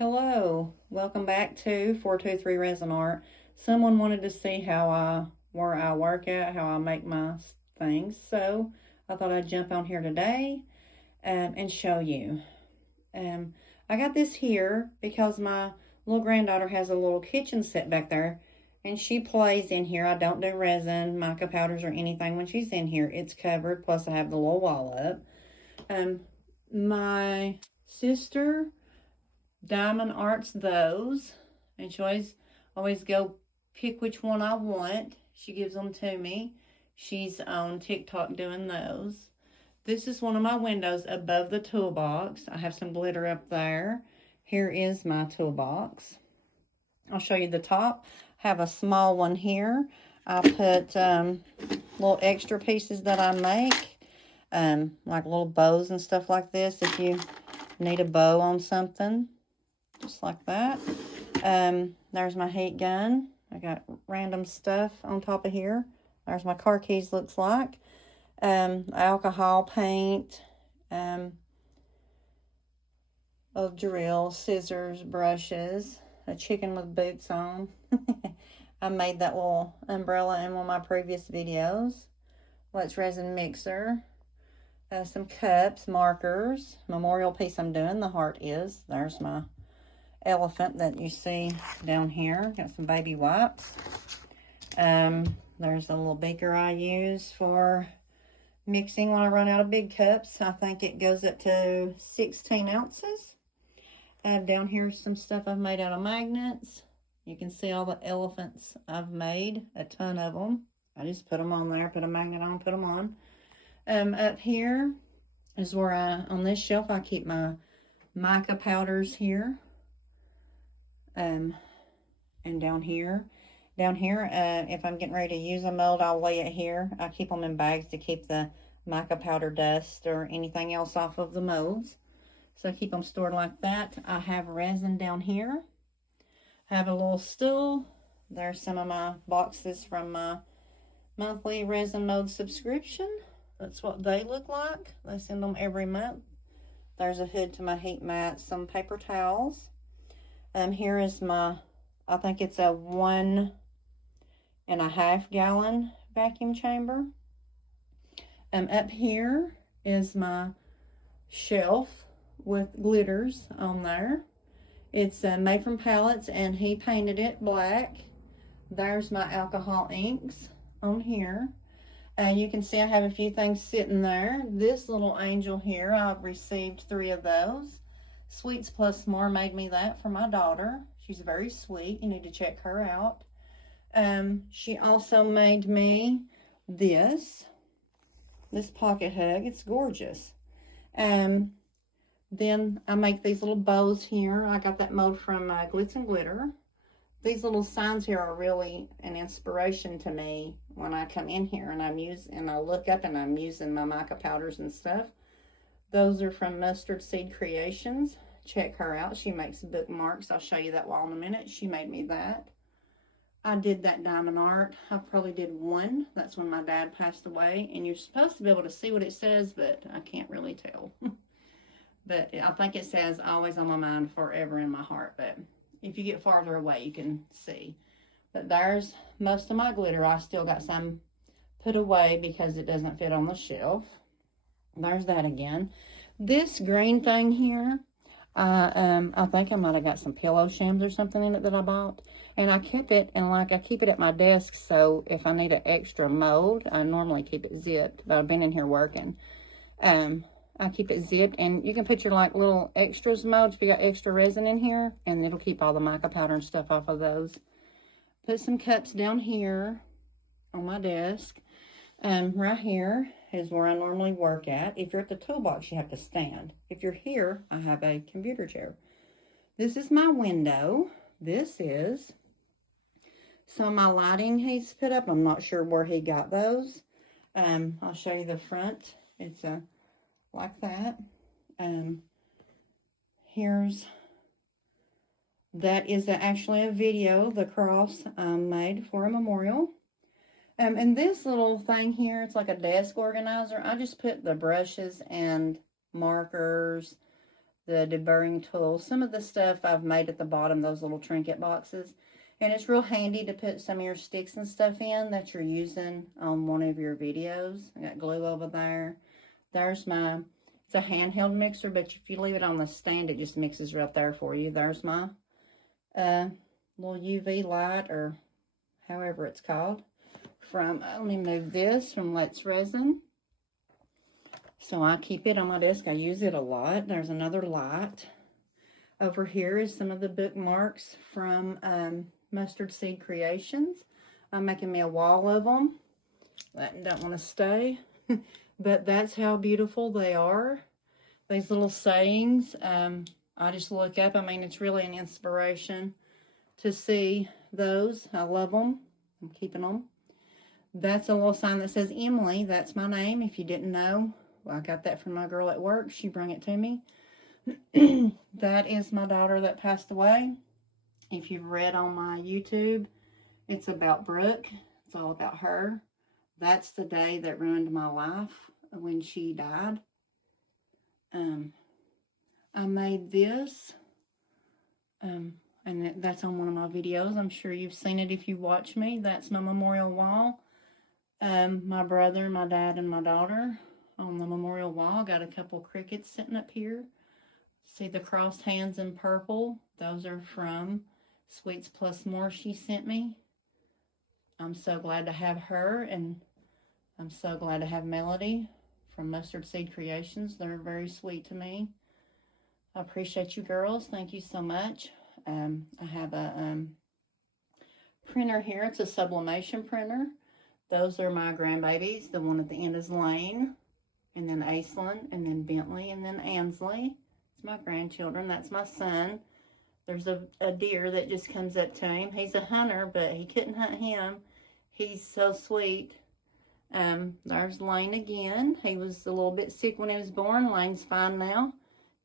Hello, welcome back to 423 Resin Art. Someone wanted to see where I work at, how I make my things, so I thought I'd jump on here today and show you. Um, I got this here because my little granddaughter has a little kitchen set back there, and she plays in here. I don't do resin, mica powders, or anything when she's in here. It's covered, plus I have the little wall up. My sister Diamond Arts those, and she always go pick which one I want. She gives them to me. She's on TikTok doing those. This is one of my windows above the toolbox. I have some glitter up there. Here is my toolbox. I'll show you the top. I have a small one here. I put little extra pieces that I make, like little bows and stuff like this if you need a bow on something. Just like that. There's my heat gun. I got random stuff on top of here. There's my car keys, looks like. Alcohol paint. A drill, scissors, brushes. A chicken with boots on. I made that little umbrella in one of my previous videos. Let's resin mixer. Some cups, markers. Memorial piece I'm doing, the heart is. There's my elephant that you see down here. Got some baby wipes. There's a little beaker I use for mixing when I run out of big cups. I think it goes up to 16 ounces. Down here's some stuff I've made out of magnets. You can see all the elephants I've made, a ton of them. I just put them on there, put a magnet on, put them on. Up here is where on this shelf, I keep my mica powders here. And down here, if I'm getting ready to use a mold, I'll lay it here. I keep them in bags to keep the mica powder dust or anything else off of the molds. So I keep them stored like that. I have resin down here. I have a little stool. There's some of my boxes from my monthly resin mold subscription. That's what they look like. They send them every month. There's a hood to my heat mat, some paper towels. Here is my, I think it's a 1.5 gallon vacuum chamber. Up here is my shelf with glitters on there. It's made from pallets and he painted it black. There's my alcohol inks on here. You can see I have a few things sitting there. This little angel here, I've received 3 of those. Sweets Plus More made me that for my daughter. She's very sweet. You need to check her out. She also made me this pocket hug. It's gorgeous. Then I make these little bows here. I got that mold from Glitz and Glitter. These little signs here are really an inspiration to me when I come in here and I look up and I'm using my mica powders and stuff. Those are from Mustard Seed Creations. Check her out. She makes bookmarks. I'll show you that wall in a minute. She made me that. I did that diamond art. I probably did one. That's when my dad passed away. And you're supposed to be able to see what it says, but I can't really tell. But I think it says always on my mind, forever in my heart. But if you get farther away, you can see. But there's most of my glitter. I still got some put away because it doesn't fit on the shelf. There's that again. This green thing here, I think I might have got some pillow shims or something in it that I bought. And I kept it, and I keep it at my desk, so if I need an extra mold, I normally keep it zipped, but I've been in here working. I keep it zipped, and you can put your little extras molds if you got extra resin in here, and it'll keep all the mica powder and stuff off of those. Put some cups down here on my desk. Right here is where I normally work at. If you're at the toolbox, you have to stand. If you're here, I have a computer chair. This is my window. This is some of my lighting he's put up. I'm not sure where he got those. I'll show you the front. It's like that. That is actually a video, the cross made for a memorial. And this little thing here, it's like a desk organizer. I just put the brushes and markers, the deburring tool. Some of the stuff I've made at the bottom, those little trinket boxes. And it's real handy to put some of your sticks and stuff in that you're using on one of your videos. I got glue over there. There's my, it's a handheld mixer, but if you leave it on the stand, it just mixes right there for you. There's my little UV light, or however it's called. From, let me move this from Let's Resin. So I keep it on my desk. I use it a lot. There's another light. Over here is some of the bookmarks from Mustard Seed Creations. I'm making me a wall of them. That don't want to stay. But that's how beautiful they are. These little sayings. I just look up. I mean, it's really an inspiration to see those. I love them. I'm keeping them. That's a little sign that says Emily. That's my name. If you didn't know, well, I got that from my girl at work. She brought it to me. That is my daughter that passed away. If you've read on my YouTube, it's about Brooke. It's all about her. That's the day that ruined my life, when she died. I made this, and that's on one of my videos. I'm sure you've seen it if you watch me. That's my memorial wall. My brother, my dad, and my daughter on the memorial wall. Got a couple crickets sitting up here. See the crossed hands in purple? Those are from Sweets Plus More she sent me. I'm so glad to have her, and I'm so glad to have Melody from Mustard Seed Creations. They're very sweet to me. I appreciate you girls. Thank you so much. I have a printer here. It's a sublimation printer. Those are my grandbabies. The one at the end is Lane, and then Aislinn, and then Bentley, and then Ansley. It's my grandchildren. That's my son. There's a deer that just comes up to him. He's a hunter, but he couldn't hunt him. He's so sweet. There's Lane again. He was a little bit sick when he was born. Lane's fine now.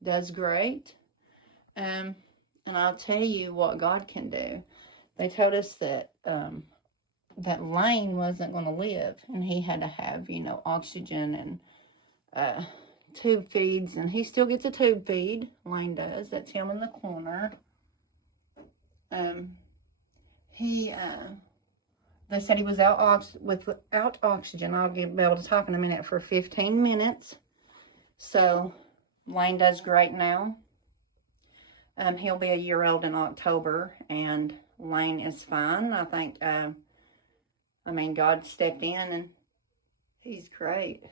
Does great. And I'll tell you what God can do. They told us that that Lane wasn't going to live, and he had to have, you know, oxygen and tube feeds, and he still gets a tube feed. Lane does. That's him in the corner. They said he was without oxygen. I'll be able to talk in a minute for 15 minutes. So Lane does great now. He'll be a year old in October, and Lane is fine. I think, I mean, God stepped in, and he's great.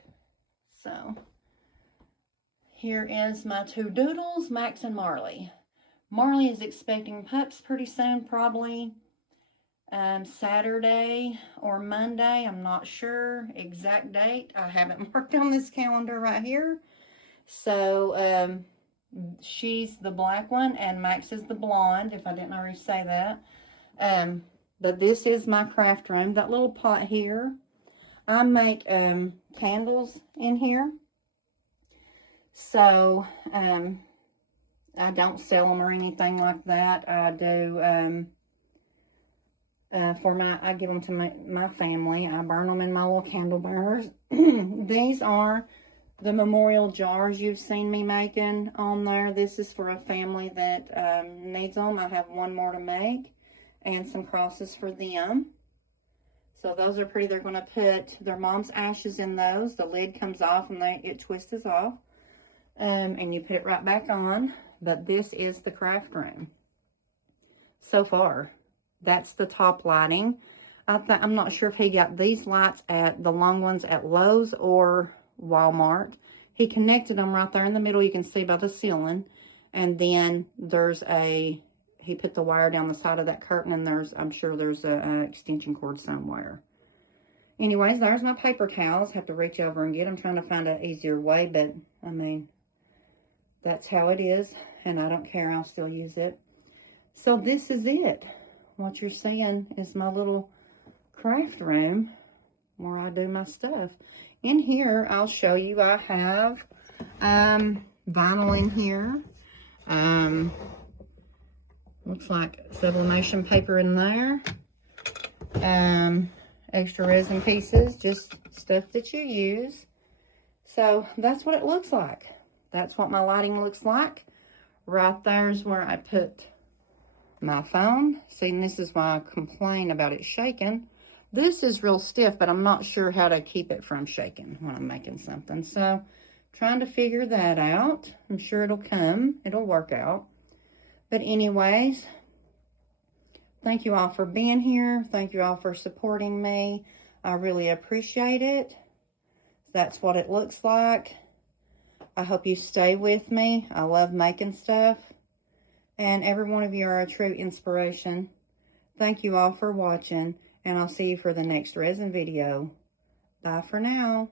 So here is my two doodles, Max and Marley. Marley is expecting pups pretty soon, probably Saturday or Monday. I'm not sure exact date. I haven't marked on this calendar right here. So she's the black one, and Max is the blonde, if I didn't already say that. But this is my craft room. That little pot here, I make candles in here. So I don't sell them or anything like that. I do I give them to my family. I burn them in my little candle burners. These are the memorial jars you've seen me making on there. This is for a family that needs them. I have one more to make, and some crosses for them. So those are pretty. They're going to put their mom's ashes in those. The lid comes off, and it twists off. And you put it right back on. But this is the craft room. So far, that's the top lighting. I'm not sure if he got these lights at the long ones at Lowe's or Walmart. He connected them right there in the middle. You can see by the ceiling. And then there's he put the wire down the side of that curtain, and I'm sure there's a extension cord somewhere. Anyways, there's my paper towels. Have to reach over and get them. Trying to find an easier way, but I mean, that's how it is, and I don't care. I'll still use it. So this is it. What you're seeing is my little craft room where I do my stuff. In here, I'll show you, I have vinyl in here. Looks like sublimation paper in there. Extra resin pieces, just stuff that you use. So that's what it looks like. That's what my lighting looks like. Right there is where I put my phone. See, and this is why I complain about it shaking. This is real stiff, but I'm not sure how to keep it from shaking when I'm making something. So, trying to figure that out. I'm sure it'll come. It'll work out. But anyways, thank you all for being here. Thank you all for supporting me. I really appreciate it. That's what it looks like. I hope you stay with me. I love making stuff. And every one of you are a true inspiration. Thank you all for watching. And I'll see you for the next resin video. Bye for now.